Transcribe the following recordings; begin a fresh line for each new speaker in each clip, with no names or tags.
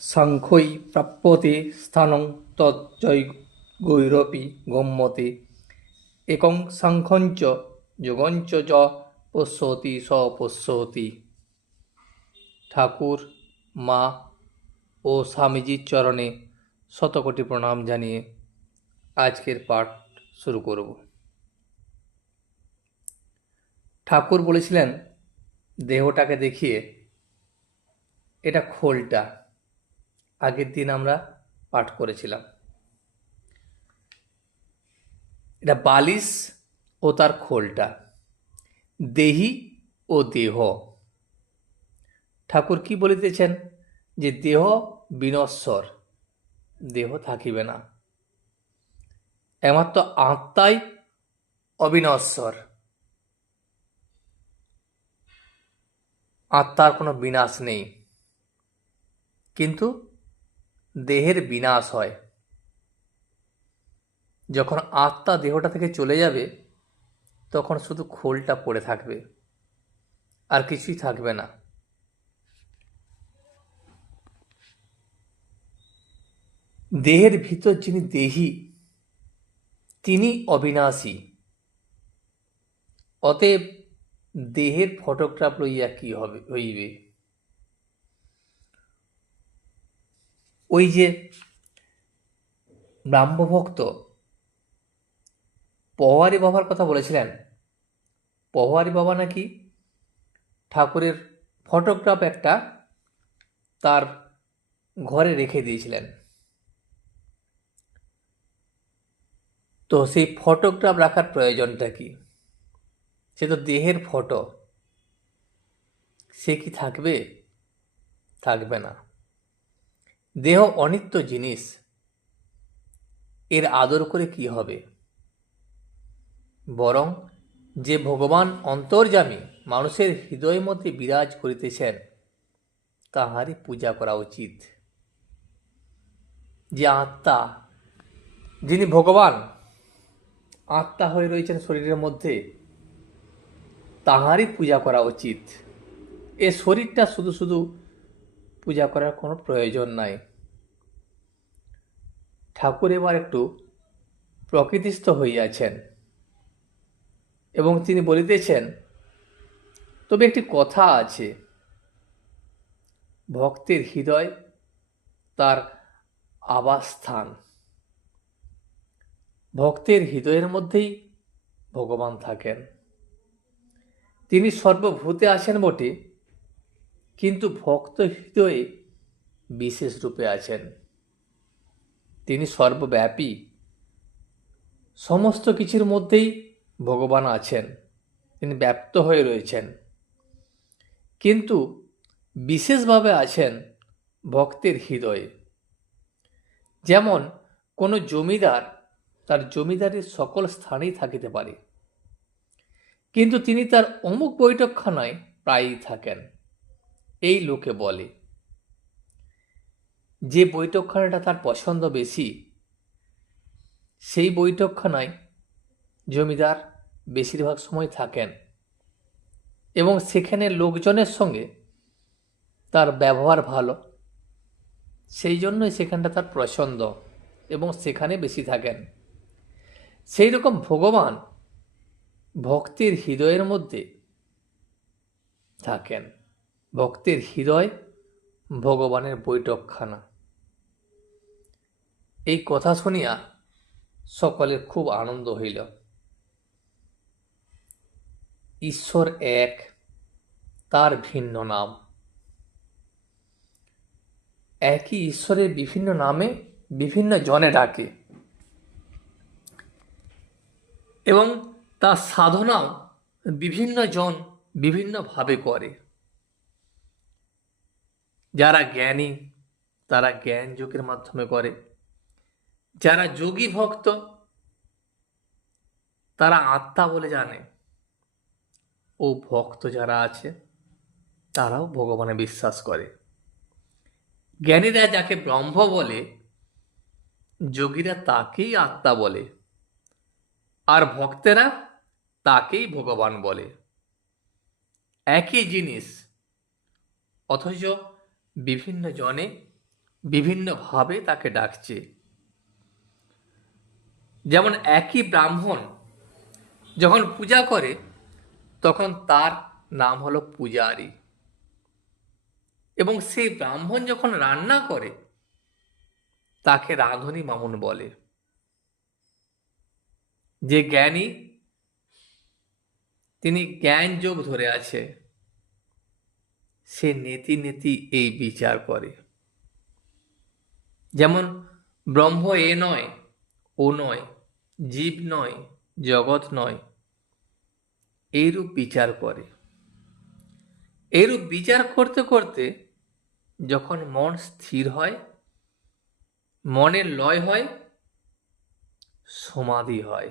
সাংখ্যই প্রাপ্যতে স্থানং তজ্জৈগৈরপি গম্যতে। একং সাংখ্যঞ্চ যোগঞ্চ য পশ্যতি স পশ্যতি। ঠাকুর, মা ও স্বামীজির চরণে শতকোটি প্রণাম জানিয়ে আজকের পাঠ শুরু করব। ঠাকুর বলেছিলেন, দেহটাকে দেখিয়ে এটা খোলটা আগের দিন আমরা পাঠ করেছিলাম। এটা বালিশ ও তার খোলটা, দেহি ও দেহ। ঠাকুর কি বলিতেছেন যে, দেহ বিনশ্বর, দেহ থাকিবে না। একমাত্র আত্মাই অবিনশ্বর। আত্মার কোনো বিনাশ নেই। কিন্তু দেহের বিনাশ হয়। যখন আত্মা দেহটা থেকে চলে যাবে, তখন শুধু খোলটা পড়ে থাকবে, আর কিছুই থাকবে না। দেহের ভিতর যিনি দেহি, তিনি অবিনাশী। অতএব দেহের ফটোগ্রাফ লইয়া কি হবে, হইবে? ওই যে ব্রাহ্মভক্ত পওয়ারি বাবার কথা বলেছিলেন। পওয়ারি বাবা নাকি ঠাকুরের ফটোগ্রাফ একটা তার ঘরে রেখে দিয়েছিলেন। তো সেই ফটোগ্রাফ রাখার প্রয়োজনটা কি? সে তো দেহের ফটো। সে কি থাকবে? থাকবে না। দেহ অনিত্য জিনিস, এর আদর করে কি হবে? বরং যে ভগবান অন্তর্যামী মানুষের হৃদয় মধ্যে বিরাজ করিতেছেন, তাহারই পূজা করা উচিত। যে আত্মা, যিনি ভগবান, আত্মা হয়ে রয়েছেন শরীরের মধ্যে, তাহারই পূজা করা উচিত। এ শরীরটা শুধু শুধু পূজা করার কোনো প্রয়োজন নাই। ঠাকুর এবার একটু প্রকৃতিস্থ হইয়াছেন। এবং তিনি বলিতেছেন, তবে একটি কথা আছে। ভক্তের হৃদয় তার আবাসস্থান। ভক্তের হৃদয়ের মধ্যেই ভগবান থাকেন। তিনি সর্বভূতে আছেন বটে, কিন্তু ভক্ত হৃদয়ে বিশেষ রূপে আছেন। তিনি সর্বব্যাপী। সমস্ত কিছুর মধ্যেই ভগবান আছেন। তিনি ব্যপ্ত হয়ে রয়েছেন। কিন্তু বিশেষভাবে আছেন ভক্তের হৃদয়ে। যেমন কোনো জমিদার তার জমিদারের সকল স্থানেই থাকিতে পারে। কিন্তু তিনি তার অমুক বৈঠকখানায় প্রায়ই থাকেন। এই লোকে বলে যে বৈঠকখানাটা তার পছন্দ বেশি, সেই বৈঠকখানায় জমিদার বেশিরভাগ সময় থাকেন এবং সেখানে লোকজনের সঙ্গে তার ব্যবহার ভালো। সেই জন্যই সেখানটা তার পছন্দ এবং সেখানে বেশি থাকেন। সেই রকম ভগবান ভক্তির হৃদয়ের মধ্যে থাকেন। ভক্তের হৃদয় ভগবানের বৈঠকখানা। এই কথা শুনিয়া সকলের খুব আনন্দ হইল। ঈশ্বর এক, তার ভিন্ন নাম। একই ঈশ্বরের বিভিন্ন নামে বিভিন্ন জনে ডাকে। এবং তার সাধনাও বিভিন্ন জন বিভিন্নভাবে করে। যারা জ্ঞানী, তারা জ্ঞান যোগের মাধ্যমে করে। যারা যোগী ভক্ত, তারা আত্মা বলে জানে। ও ভক্ত যারা আছে, তারাও ভগবানে বিশ্বাস করে। জ্ঞানীরা যাকে ব্রহ্ম বলে, যোগীরা তাকেই আত্মা বলে। আর ভক্তেরা তাকেই ভগবান বলে। একই জিনিস, অথচ বিভিন্ন জনে বিভিন্নভাবে তাকে ডাকছে। যেমন একই ব্রাহ্মণ যখন পূজা করে, তখন তার নাম হলো পূজারী। এবং সেই ব্রাহ্মণ যখন রান্না করে, তাকে রাঁধুনি মামুন বলে। যে জ্ঞানী, তিনি জ্ঞান যোগ ধরে আছে, সে নেতি নেতি এই বিচার করে। যেমন ব্রহ্ম এ নয়, ও নয় জীব নয়, জগৎ নয়। এইরূপ বিচার করে। এইরূপ বিচার করতে করতে যখন মন স্থির হয়, মনের লয় হয়, সমাধি হয়,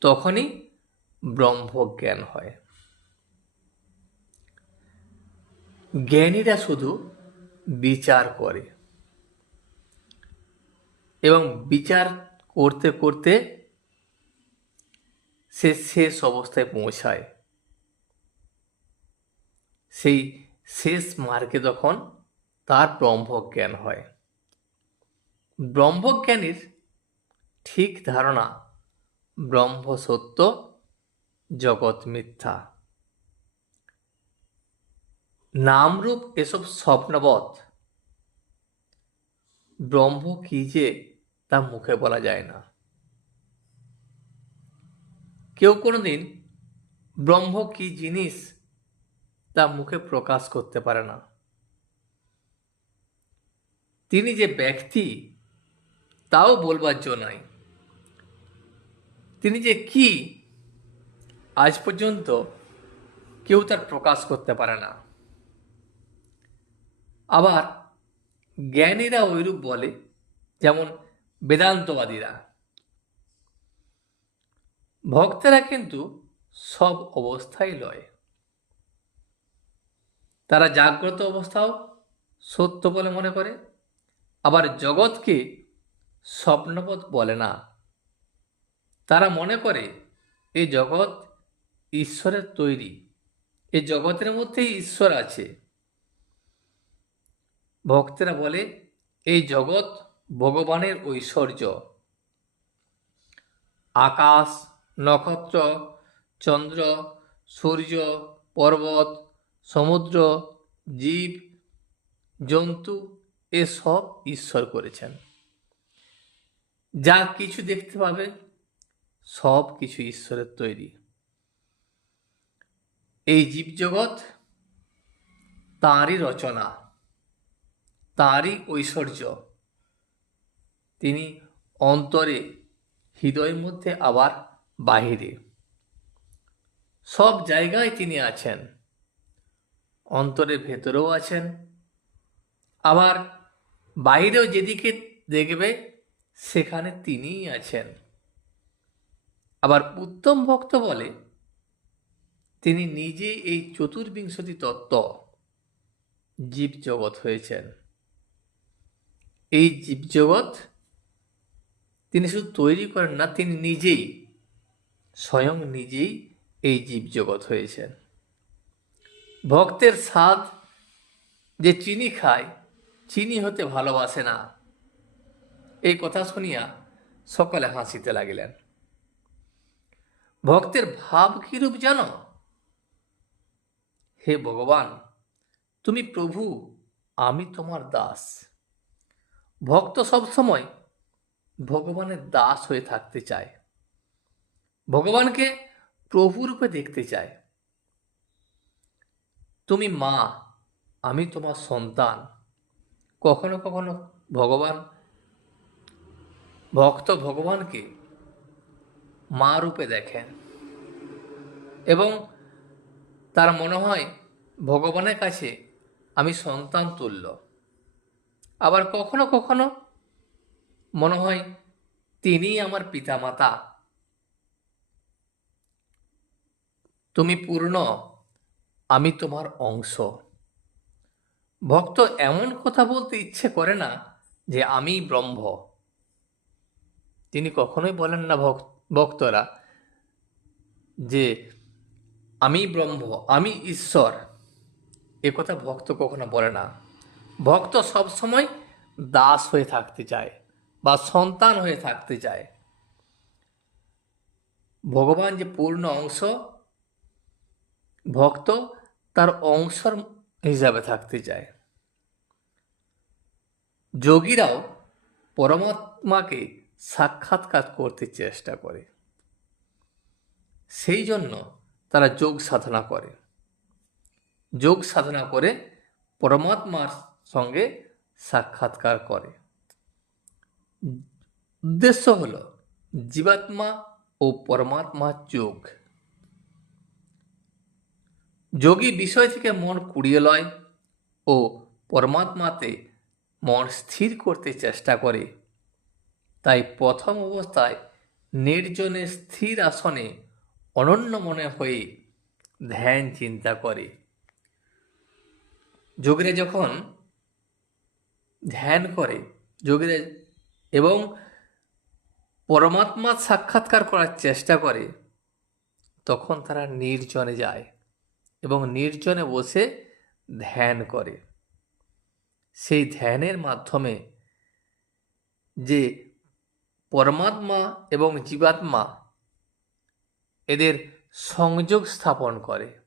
তখনই ব্রহ্মজ্ঞান হয়। জ্ঞানীরা শুধু বিচার করে এবং বিচার করতে করতে সে শেষ অবস্থায় পৌঁছায়। সেই শেষ মার্গে তখন তার ব্রহ্মজ্ঞান হয়। ব্রহ্মজ্ঞানীর ঠিক ধারণা, ব্রহ্ম সত্য, জগৎ মিথ্যা। নামরূপ এসব স্বপ্নবৎ, ব্রহ্ম কি যে তা মুখে বলা যায় না। কেউ কোনোদিন ব্রহ্ম কি জিনিস তা মুখে প্রকাশ করতে পারে না। তিনি যে ব্যক্তি, তাও বলবার জো নাই। তিনি যে কি, আজ পর্যন্ত কেউ তার প্রকাশ করতে পারে না। আবার জ্ঞানীরা ওইরূপ বলে, যেমন বেদান্তবাদীরা। ভক্তেরা কিন্তু সব অবস্থায় লয়। তারা জাগ্রত অবস্থাও সত্য বলে মনে করে, আবার জগৎকে স্বপ্নপথ বলে না। তারা মনে করে এই জগৎ ঈশ্বরের তৈরি এই জগতের মধ্যেই ঈশ্বর আছে। ভক্তেরা বলে এই জগৎ ভগবানের ঐশ্বর্য। আকাশ, নক্ষত্র, চন্দ্র, সূর্য, পর্বত, সমুদ্র, জীব, জন্তু এসব ঈশ্বর করেছেন। যা কিছু দেখতে পাবে, সব কিছু ঈশ্বরের তৈরি। এই জীবজগৎ তাঁরই রচনা, তাঁরই ঐশ্বর্য। তিনি অন্তরে হৃদয়ের মধ্যে আবার বাহিরে। সব জায়গায় তিনি আছেন। অন্তরের ভেতরেও আছেন। আবার বাইরেও যেদিকে দেখবে, সেখানে তিনিই আছেন। আবার উত্তম ভক্ত বলে, তিনি নিজে এই চতুর্বিংশতি তত্ত্ব জীবজগৎ হয়েছেন। এই জীবজগৎ তিনি শুধু তৈরি করেন না, তিনি নিজেই, স্বয়ং নিজেই এই জীবজগৎ হয়েছেন। ভক্তের স্বাদ যে চিনি খায়, চিনি হতে ভালোবাসে না। এই কথা শুনিয়া সকলে হাসিতে লাগিলেন। ভক্তের ভাব কিরূপ জানো? হে ভগবান, তুমি প্রভু, আমি তোমার দাস। ভক্ত সবসময় ভগবানের দাস হয়ে থাকতে চায়। ভগবানকে প্রভু রূপে দেখতে চায়। তুমি মা, আমি তোমার সন্তান। কখনো কখনো ভগবান, ভক্ত ভগবানকে মা রূপে দেখেন এবং তার মনে হয় ভগবানের কাছে আমি সন্তান তুল্য। আবার কখনো কখনো মনে হয় তিনি আমার পিতামাতা। তুমি পূর্ণ, আমি তোমার অংশ। ভক্ত এমন কথা বলতে ইচ্ছে করে না যে আমি ব্রহ্ম। তিনি কখনোই বলেন না ভক- ভক্তরা যে আমি ব্রহ্ম, আমি ঈশ্বর। এ কথা ভক্ত কখনো বলে না। ভক্ত সবসময় দাস হয়ে থাকতে চায়। বা সন্তান হয়ে থাকতে চায়। ভগবান যে পূর্ণ অংশ, ভক্ত তার অংশর হিসাবে থাকতে চায়। যোগীরাও পরমাত্মাকে সাক্ষাৎকার করতে চেষ্টা করে। সেই জন্য তারা যোগ সাধনা করে। যোগ সাধনা করে পরমাত্মার সঙ্গে সাক্ষাৎকার করে। উদ্দেশ্য হল জীবাত্মা ও পরমাত্মা যোগ। যোগী বিষয় থেকে মন কুড়িয়ে লয় ও পরমাত্মাতে মন স্থির করতে চেষ্টা করে। তাই প্রথম অবস্থায় নির্জনে স্থির আসনে অনন্য মনে হয়ে ধ্যান চিন্তা করে। যোগীরা যখন ধ্যান করে, যোগীরা এবং পরমাত্মার সাক্ষাৎকার করার চেষ্টা করে, তখন তারা নির্জনে যায় এবং নির্জনে বসে ধ্যান করে। সেই ধ্যানের মাধ্যমে যে পরমাত্মা এবং জীবাত্মা এদের সংযোগ স্থাপন করে।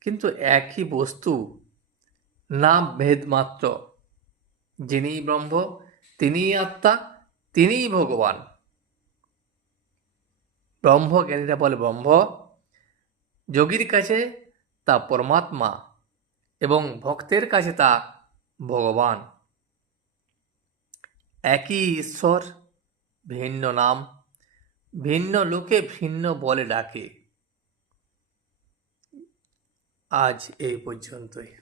কিন্তু একই বস্তু না ভেদ মাত্র। যিনি ব্রহ্ম, তিনিই আত্মা, তিনিই ভগবান। ব্রহ্মজ্ঞানীরা বলে, ব্রহ্ম, যোগীর কাছে তা পরমাত্মা এবং ভক্তের কাছে তা ভগবান। একই ঈশ্বর, ভিন্ন নাম, ভিন্ন লোকে ভিন্ন বলে ডাকে। আজ এই পর্যন্তই।